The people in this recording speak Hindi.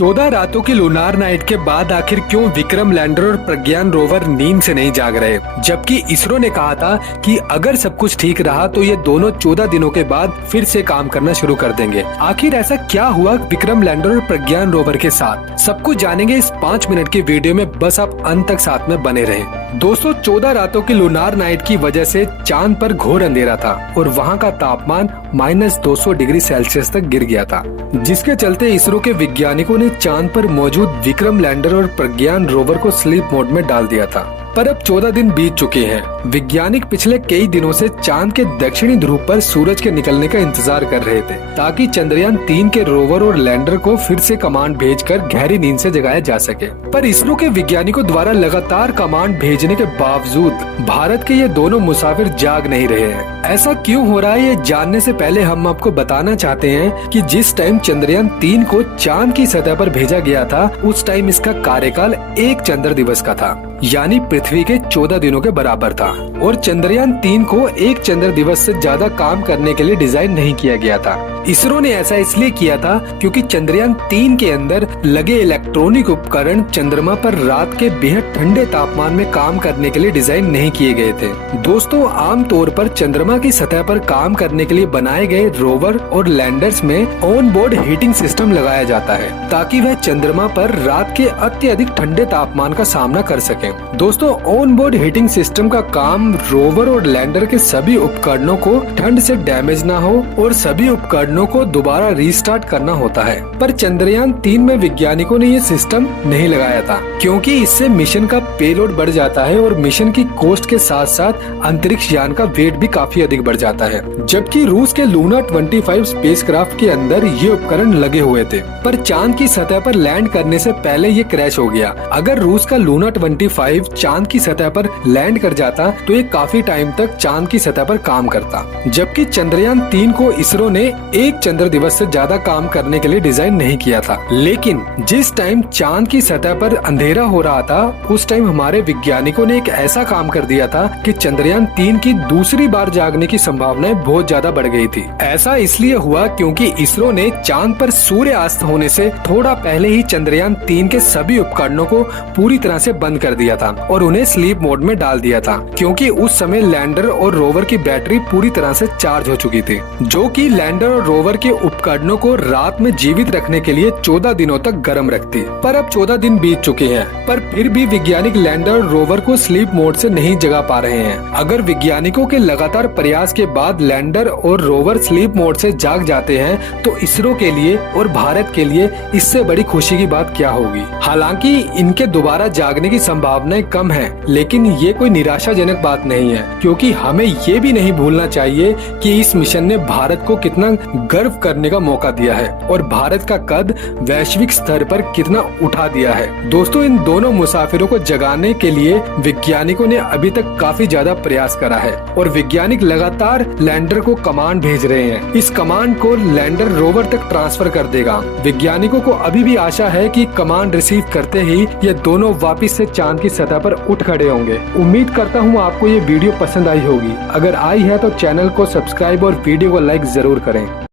14 रातों की लूनार नाइट के बाद आखिर क्यों विक्रम लैंडर और प्रज्ञान रोवर नींद से नहीं जाग रहे, जबकि इसरो ने कहा था कि अगर सब कुछ ठीक रहा तो ये दोनों 14 दिनों के बाद फिर से काम करना शुरू कर देंगे। आखिर ऐसा क्या हुआ विक्रम लैंडर और प्रज्ञान रोवर के साथ, सब कुछ जानेंगे इस 5 मिनट की वीडियो में। बस आप अंत तक साथ में बने रहे। दोस्तों, 14 रातों की लूनार नाइट की वजह से चांद पर घोर अंधेरा था और वहाँ का तापमान -200 डिग्री सेल्सियस तक गिर गया था, जिसके चलते इसरो के वैज्ञानिकों ने चांद पर मौजूद विक्रम लैंडर और प्रज्ञान रोवर को स्लीप मोड में डाल दिया था। पर अब 14 दिन बीत चुके हैं। वैज्ञानिक पिछले कई दिनों से चांद के दक्षिणी ध्रुव पर सूरज के निकलने का इंतजार कर रहे थे, ताकि चंद्रयान 3 के रोवर और लैंडर को फिर से कमांड भेजकर गहरी नींद से जगाया जा सके। पर इसरो के वैज्ञानिकों द्वारा लगातार कमांड भेजने के बावजूद भारत के ये दोनों मुसाफिर जाग नहीं रहे हैं। ऐसा क्यों हो रहा है, ये जानने से पहले हम आपको बताना चाहते हैं कि जिस टाइम चंद्रयान 3 को चांद की सतह पर भेजा गया था, उस टाइम इसका कार्यकाल 1 चंद्र दिवस का था, यानी पृथ्वी के 14 दिनों के बराबर था। और चंद्रयान 3 को 1 चंद्र दिवस से ज्यादा काम करने के लिए डिजाइन नहीं किया गया था। इसरो ने ऐसा इसलिए किया था क्योंकि चंद्रयान 3 के अंदर लगे इलेक्ट्रॉनिक उपकरण चंद्रमा पर रात के बेहद ठंडे तापमान में काम करने के लिए डिजाइन नहीं किए गए थे। दोस्तों, आमतौर पर चंद्रमा की सतह पर काम करने के लिए बनाए गए रोवर और लैंडर्स में ऑन बोर्ड हीटिंग सिस्टम लगाया जाता है, ताकि वह चंद्रमा पर रात के अत्यधिक ठंडे तापमान का सामना कर सके। दोस्तों, ऑन बोर्ड हीटिंग सिस्टम का काम रोवर और लैंडर के सभी उपकरणों को ठंड से डैमेज ना हो और सभी उपकरणों को दोबारा रीस्टार्ट करना होता है। पर चंद्रयान 3 में वैज्ञानिकों ने ये सिस्टम नहीं लगाया था, क्योंकि इससे मिशन का पेलोड बढ़ जाता है और मिशन की कॉस्ट के साथ साथ अंतरिक्ष यान का वेट भी काफी अधिक बढ़ जाता है। जबकि रूस के लूना 25 स्पेसक्राफ्ट के अंदर ये उपकरण लगे हुए थे, पर चांद की सतह पर लैंड करने से पहले ये क्रैश हो गया। अगर रूस का लूना 25 चांद की सतह पर लैंड कर जाता तो ये काफी टाइम तक चांद की सतह पर काम करता, जबकि चंद्रयान 3 को इसरो ने 1 चंद्र दिवस से ज्यादा काम करने के लिए डिजाइन नहीं किया था। लेकिन जिस टाइम चांद की सतह पर अंधेरा हो रहा था, उस टाइम हमारे वैज्ञानिकों ने एक ऐसा काम कर दिया था कि चंद्रयान 3 की दूसरी बार जागने की संभावनाएं बहुत ज्यादा बढ़ गई थी। ऐसा इसलिए हुआ क्योंकि इसरो ने चांद पर सूर्यास्त होने से थोड़ा पहले ही चंद्रयान 3 के सभी उपकरणों को पूरी तरह से बंद कर दिया था और उन्हें स्लीप मोड में डाल दिया था, क्योंकि उस समय लैंडर और रोवर की बैटरी पूरी तरह से चार्ज हो चुकी थी, जो कि लैंडर और रोवर के उपकरणों को रात में जीवित रखने के लिए 14 दिनों तक गर्म रखती। पर अब 14 दिन बीत चुके हैं, पर फिर भी वैज्ञानिक लैंडर और रोवर को स्लीप मोड से नहीं जगा पा रहे हैं। अगर वैज्ञानिकों के लगातार प्रयास के बाद लैंडर और रोवर स्लीप मोड से जाग जाते हैं, तो इसरो के लिए और भारत के लिए इससे बड़ी खुशी की बात क्या होगी। हालांकि इनके दोबारा जागने की संभावनाएं कम है, लेकिन ये कोई निराशाजनक बात नहीं है, क्योंकि हमें ये भी नहीं भूलना चाहिए कि इस मिशन ने भारत को कितना गर्व करने का मौका दिया है और भारत का कद वैश्विक स्तर पर कितना उठा दिया है। दोस्तों, इन दोनों मुसाफिरों को जगाने के लिए वैज्ञानिकों ने अभी तक काफी ज्यादा प्रयास करा है और वैज्ञानिक लगातार लैंडर को कमांड भेज रहे हैं। इस कमांड को लैंडर रोवर तक ट्रांसफर कर देगा। वैज्ञानिकों को अभी भी आशा है कि कमांड रिसीव करते ही ये दोनों वापिस से चांद की सतह पर उठ खड़े होंगे। उम्मीद करता हूँ आपको ये वीडियो पसंद आई होगी। अगर आई है तो चैनल को सब्सक्राइब और वीडियो को लाइक जरूर करें।